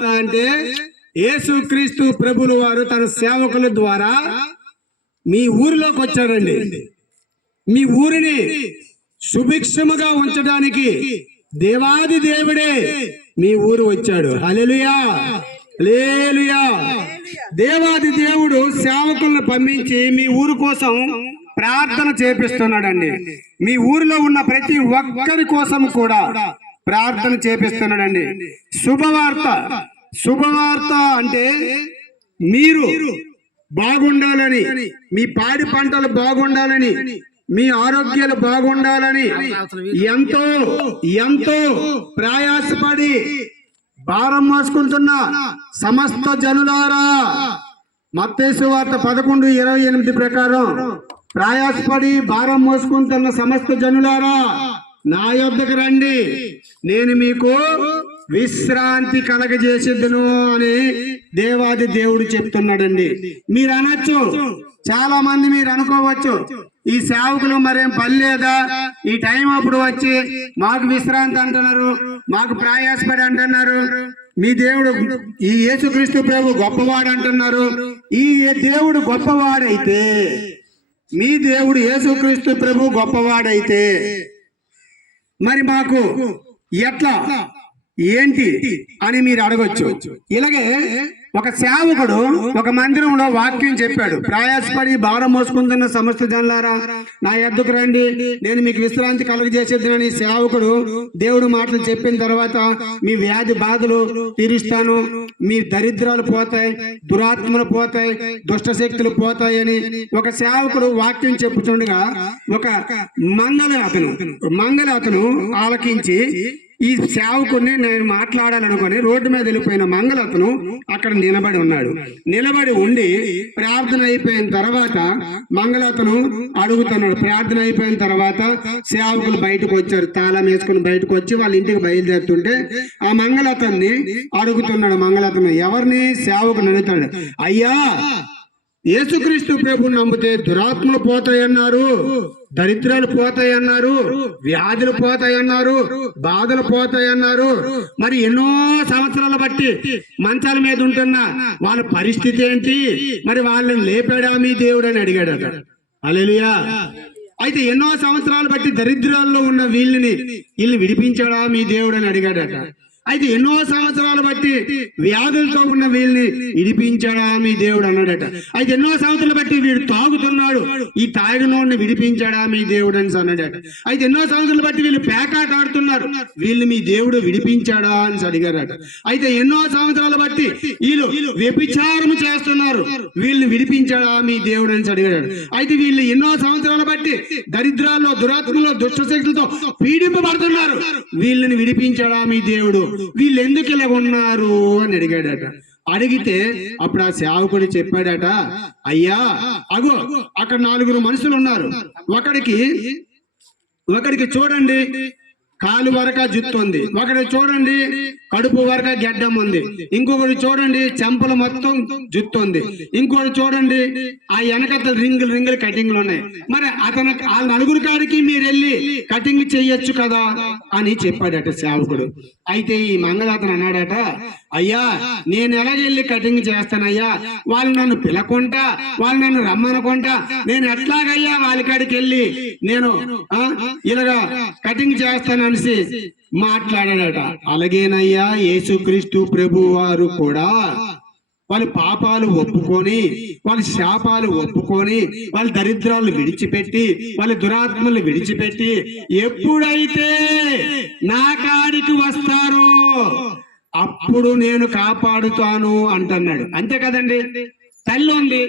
శుభవార్త అంటే యేసుక్రీస్తు ప్రభుల వారు తన సేవకుల ద్వారా మీ ఊరిలోకి వచ్చాడండి. మీ ఊరిని సుభిక్షముగా ఉంచడానికి దేవాది దేవుడే మీ ఊరు వచ్చాడు. హల్లెలూయా, హల్లెలూయా. దేవాది దేవుడు సేవకులను పంపించి మీ ఊరు కోసం ప్రార్థన చేపిస్తున్నాడండి. మీ ఊరిలో ఉన్న ప్రతి ఒక్కరి కోసం కూడా ప్రార్థన చేపిస్తున్నాడండి. శుభవార్త, శుభవార్త అంటే మీరు బాగుండాలని, మీ పాడి పంటలు బాగుండాలని, మీ ఆరోగ్యాలు బాగుండాలని ఎంతో ఎంతో ప్రయాసపడి భారం మోసుకుంటున్న సమస్త జనులారా, మత్తయి సువార్త 11:28 ప్రకారం ప్రయాసపడి భారం మోసుకుంటున్న సమస్త జనులారా నా యొద్దకు రండి, నేను మీకు విశ్రాంతి కలగజేసేద్దును అని దేవాది దేవుడు చెప్తున్నాడండి. మీరు అనొచ్చు, చాలా మంది మీరు అనుకోవచ్చు, ఈ సేవకులు మరేం పని లేదా, ఈ టైం అప్పుడు వచ్చి మాకు విశ్రాంతి అంటున్నారు, మాకు ప్రయాసపడి అంటున్నారు, మీ దేవుడు ఈ యేసుక్రీస్తు ప్రభు గొప్పవాడు అంటున్నారు. ఈ దేవుడు గొప్పవాడైతే, మీ దేవుడు యేసుక్రీస్తు ప్రభు గొప్పవాడైతే మరి మాకు ఎట్లా ఏంటి అని మీరు అడగొచ్చు. ఇలాగే ఒక సేవకుడు ఒక మందిరంలో వాక్యం చెప్పాడు, ప్రయాసపడి భారం మోసుకుంటున్న సమస్త జనులారా నా యొద్దకు రండి, నేను మీకు విశ్రాంతి కలుగజేసేద్దునని సేవకుడు దేవుడు మాటలు చెప్పిన తర్వాత మీ వ్యాధి బాధలు తీరుస్తాను, మీ దరిద్రాలు పోతాయి, దురాత్మలు పోతాయి, దుష్ట శక్తులు పోతాయని ఒక సేవకుడు వాక్యం చెప్పుచుండగా ఒక మంగళ అతను ఆలకించి ఈ సేవకుడిని నేను మాట్లాడాలనుకొని రోడ్డు మీద వెళ్ళిపోయిన మంగళతను అక్కడ నిలబడి ఉన్నాడు. నిలబడి ఉండి ప్రార్థన అయిపోయిన తర్వాత మంగళతను అడుగుతున్నాడు. ప్రార్థన అయిపోయిన తర్వాత సేవకులు బయటకు వచ్చారు, తాళం వేసుకుని బయటకు వచ్చి వాళ్ళ ఇంటికి బయలుదేరుతుంటే ఆ మంగళతని అడుగుతున్నాడు. మంగళతను ఎవరిని? సేవకుని అడుగుతాడు, అయ్యా యేసుక్రీస్తు ప్రభుని నమ్మితే దురాత్మలు పోతాయన్నారు, దరిద్రాలు పోతాయన్నారు, వ్యాధులు పోతాయన్నారు, బాధలు పోతాయన్నారు, మరి ఎన్నో సంవత్సరాలు బట్టి మంచాల మీద ఉంటున్న వాళ్ళ పరిస్థితి ఏంటి, మరి వాళ్ళని లేపాడా మీ దేవుడు అని అడిగాడట. హల్లెలూయా. అయితే ఎన్నో సంవత్సరాలు బట్టి దరిద్రాల్లో ఉన్న వీళ్ళని విడిపించాడా మీ దేవుడు అని అడిగాడట. అయితే ఎన్నో సంవత్సరాలు బట్టి వ్యాధులతో ఉన్న వీళ్ళని విడిపించాడా మీ దేవుడు అన్నాడట. అయితే ఎన్నో సంవత్సరాలు బట్టి వీడు తాగుతున్నాడు, ఈ తాగినోడిని విడిపించాడా మీ దేవుడు అని అన్నాడట. అయితే ఎన్నో సంవత్సరాలు బట్టి వీళ్ళు పేకాట ఆడుతున్నారు, వీళ్ళు మీ దేవుడు విడిపించాడా అని అడిగారట. అయితే ఎన్నో సంవత్సరాలు బట్టి వీళ్ళు వ్యభిచారం చేస్తున్నారు, వీళ్ళని విడిపించాడా మీ దేవుడు అని అడిగాడు. అయితే వీళ్ళు ఎన్నో సంవత్సరాలు బట్టి దరిద్రాల్లో, దురాత్మలో, దుష్టశక్తులతో పీడింపబడుతున్నారు, వీళ్ళని విడిపించాడా మీ దేవుడు, వీళ్ళు ఎందుకు ఇలా ఉన్నారు అని అడిగాడట. అడిగితే అప్పుడు ఆ సేవకుడు చెప్పాడట, అయ్యా అగో అక్కడ 4 మనుషులు ఉన్నారు, ఒకడికి చూడండి కాలు వరక జుత్తు ఉంది, ఒకటి చూడండి కడుపు వరక గెడ్డం ఉంది, ఇంకొకటి చూడండి చెంపలు మొత్తం జుత్తు ఉంది, ఇంకొకటి చూడండి ఆ వెనకతలు రింగులు కటింగ్లు ఉన్నాయి, మరి ఆ 4 కాడికి మీరు వెళ్ళి కటింగ్ చెయ్యొచ్చు కదా అని చెప్పాడట సేవకుడు. అయితే ఈ మంగళాతను అన్నాడట, అయ్యా నేను ఎలాగెళ్ళి కటింగ్ చేస్తానయ్యా, వాళ్ళు నన్ను పిలకుంటా, వాళ్ళు నన్ను రమ్మనుకుంటా, నేను ఎట్లాగయ్యా వాళ్ళ కాడికి వెళ్ళి నేను ఇలాగా కటింగ్ చేస్తానని మాట్లాడాడట. అలాగేనయ్యా యేసుక్రీస్తు ప్రభు వారు కూడా వాళ్ళ పాపాలు ఒప్పుకొని, వాళ్ళ శాపాలు ఒప్పుకొని, వాళ్ళ దరిద్రాలు విడిచిపెట్టి, వాళ్ళ దురాత్మలు విడిచిపెట్టి ఎప్పుడైతే నా కాడికి వస్తారో అప్పుడు నేను కాపాడుతాను అంటున్నాడు. అంతే కదండి. తల్లి ఉంది,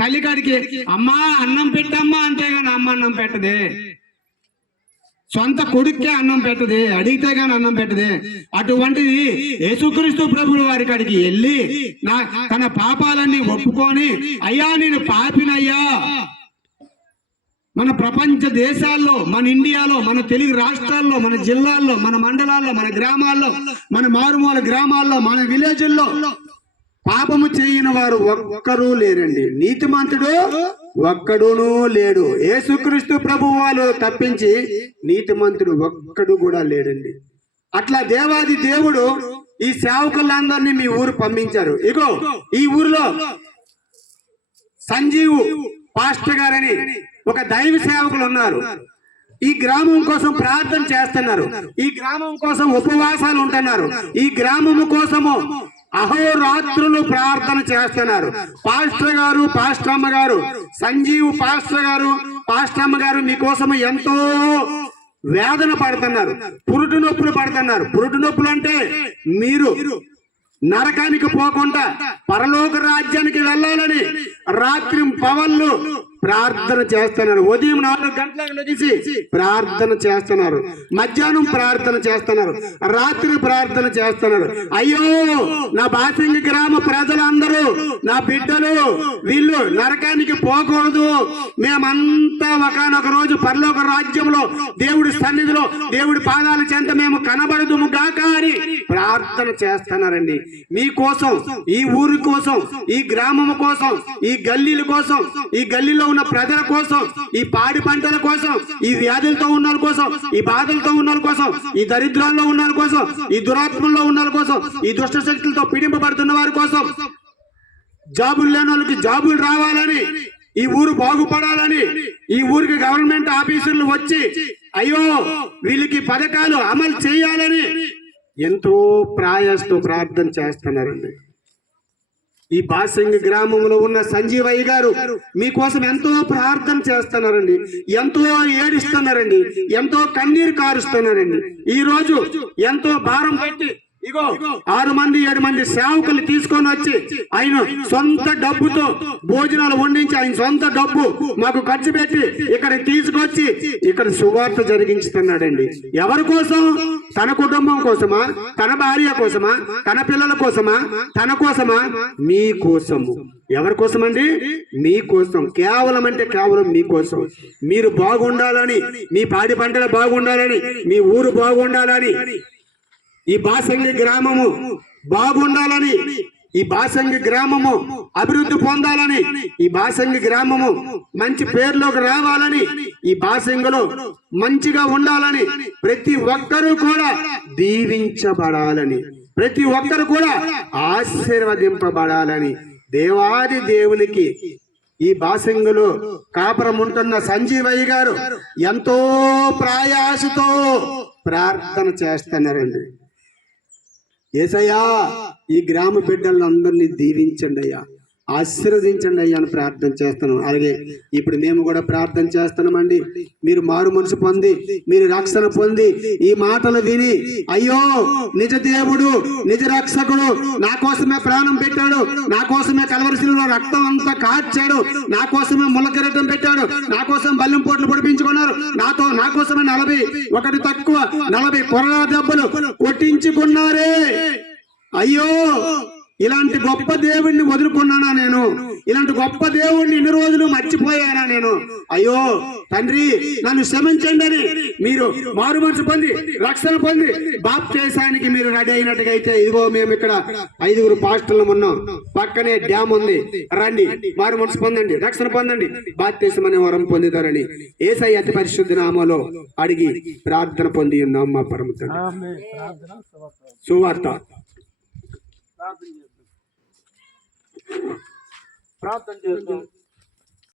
తల్లి కాడికి అమ్మా అన్నం పెట్టమ్మా, అంతేగాని అమ్మ అన్నం పెట్టదే, సొంత కొడుక్కే అన్నం పెట్టదే, అడిగితే గాని అన్నం పెట్టదే. అటువంటిది యేసుక్రీస్తు ప్రభువు వారి కాడికి వెళ్ళి తన పాపాలన్నీ ఒప్పుకొని, అయ్యా నేను పాపినయ్యా, మన ప్రపంచ దేశాల్లో, మన ఇండియాలో, మన తెలుగు రాష్ట్రాల్లో, మన జిల్లాల్లో, మన మండలాల్లో, మన గ్రామాల్లో, మన మారుమూల గ్రామాల్లో, మన విలేజ్ల్లో పాపము చేయని వారు ఒక్కరూ లేరండి. నీతిమంతుడు ఒక్కడునూ లేడు. యేసుక్రీస్తు ప్రభువు వాళ్ళు తప్పించి నీతిమంతుడు ఒక్కడు కూడా లేడండి. అట్లా దేవాది దేవుడు ఈ సేవకులందరినీ మీ ఊరు పంపించారు. ఇగో ఈ ఊరిలో సంజీవు పాస్టర్ గారని ఒక దైవ సేవకులు ఉన్నారు. ఈ గ్రామం కోసం ప్రార్థన చేస్తున్నారు. ఈ గ్రామం కోసం ఉపవాసాలు ఉంటున్నారు. ఈ గ్రామము కోసము అహోరాత్రులు ప్రార్థన చేస్తున్నారు. పాస్టర్ గారు, పాస్టర్ అమ్మ గారు, సంజీవ్ పాస్టర్ గారు, పాస్టర్ అమ్మ గారు మీకోసము ఎంతో వేదన పడుతున్నారు. పురుటు నొప్పులు పడుతున్నారు. పురుటు నొప్పులు అంటే మీరు నరకానికి పోకుండా పరలోక రాజ్యానికి వెళ్ళాలని రాత్రి పవన్లు ప్రార్థన చేస్తున్నారు. ఉదయం 4 గంటలకు లేచి ప్రార్థన చేస్తున్నారు. మధ్యాహ్నం ప్రార్థన చేస్తున్నారు. రాత్రి ప్రార్థన చేస్తున్నారు. అయ్యో నా బాసింగి గ్రామ ప్రజలందరూ, నా బిడ్డలు వీళ్ళు నరకానికి పోకూడదు, మేమంతా ఒకనొక రోజు పరలోక రాజ్యంలో దేవుడి సన్నిధిలో దేవుడి పాదాల చెంత మేము కనబడదుము గాక అని ప్రార్థన చేస్తున్నారండి. మీకోసం, ఈ ఊరి కోసం, ఈ గ్రామం కోసం, ఈ గల్లీల కోసం, ఈ గల్లీలో ఉన్న ప్రజల కోసం, ఈ పాడి పంటల కోసం, ఈ వ్యాధులతో ఉన్న వాళ్ళ కోసం, ఈ బాధలతో ఉన్న వాళ్ళ కోసం, ఈ దరిద్రాల్లో ఉన్న వాళ్ళ కోసం, ఈ దురాత్మల్లో ఉన్న వాళ్ళ కోసం, ఈ దుష్ట శక్తులతో పీడింపబడుతున్న వారి కోసం, జాబులు లేని వాళ్ళకి జాబులు రావాలని, ఈ ఊరు బాగుపడాలని, ఈ ఊరికి గవర్నమెంట్ ఆఫీసర్లు వచ్చి అయ్యో వీళ్ళకి పథకాలు అమలు చేయాలని ఎంతో ప్రయాసతో ప్రార్థన చేస్తున్నారండి. ఈ బాసింగి గ్రామంలో ఉన్న సంజీవయ్య గారు మీకోసం ఎంతో ప్రార్థన చేస్తున్నారండి. ఎంతో ఏడుస్తున్నారండి. ఎంతో కన్నీరు కారుస్తున్నారండి. ఈ రోజు ఎంతో భారం పెట్టి ఇగో 6 మంది 7 మంది సేవకులు తీసుకొని వచ్చి ఆయన సొంత డబ్బుతో భోజనాలు వండించి ఆయన సొంత డబ్బు మాకు ఖర్చు పెట్టి ఇక్కడ తీసుకొచ్చి ఇక్కడ సువార్త జరిగించుతున్నాడండి. ఎవరి కోసం? తన కుటుంబం కోసమా? తన భార్య కోసమా? తన పిల్లల కోసమా? తన కోసమా? మీ కోసము. ఎవరి కోసం అండి? మీకోసం. కేవలం అంటే కేవలం మీకోసం. మీరు బాగుండాలని, మీ పాడి పంటలు బాగుండాలని, మీ ఊరు బాగుండాలని, ఈ బాసంగి గ్రామము బాగుండాలని, ఈ బాసంగి గ్రామము అభివృద్ధి పొందాలని, ఈ బాసంగి గ్రామము మంచి పేర్లోకి రావాలని, ఈ బాసంగిలో మంచిగా ఉండాలని, ప్రతి ఒక్కరూ కూడా దీవించబడాలని, ప్రతి ఒక్కరు కూడా ఆశీర్వదింపబడాలని దేవాది దేవునికి ఈ బాసంగిలో కాపురం ఉంటున్న సంజీవయ్య గారు ఎంతో ప్రయాసతో ప్రార్థన చేస్తున్నారండి. యేసయ్యా ఈ గ్రామ బిడ్డలందరినీ దీవించండి అయ్యా, ఆశీర్వదించండి అయ్యా అని ప్రార్థన చేస్తున్నాం. అలాగే ఇప్పుడు మేము కూడా ప్రార్థన చేస్తున్నామండి. మీరు మారు మనసు పొంది, మీరు రక్షణ పొంది ఈ మాటలు విని అయ్యో నిజ దేవుడు, నిజ రక్షకుడు నా కోసమే ప్రాణం పెట్టాడు, నా కోసమే కలవరిశిలో రక్తం అంతా కార్చాడు, నా కోసమే ముళ్ళకిరీటం పెట్టాడు, నా కోసం బల్లెం పోట్లు పొడిపించుకున్నారు, నా కోసమే 41 తక్కువ 40 కొరడా దెబ్బలు కొట్టించుకున్నారే. అయ్యో ఇలాంటి గొప్ప దేవుణ్ణి వదులుకున్నానా నేను? ఇలాంటి గొప్ప దేవుణ్ణి ఇన్ని రోజులు మర్చిపోయానా నేను? అయ్యో తండ్రి నన్ను క్షమించండి అని మీరు మారు మనసు పొంది, రక్షణ పొంది బాప్తిసానికి మీరు రెడీ అయినట్టుగా అయితే ఇదిగో మేము ఇక్కడ 5 పాస్టర్లు ఉన్నాం. పక్కనే డ్యామ్ ఉంది, రండి మారు మనసు పొందండి, రక్షణ పొందండి, బాప్తిసం అనే వరం పొందుతారని యేసయ్య అతి పరిశుద్ధ నామములో అడిగి ప్రార్థన పొంది ఉన్నాం మా పరమ తండ్రి. సువార్త ప్రార్థన చేస్తాం.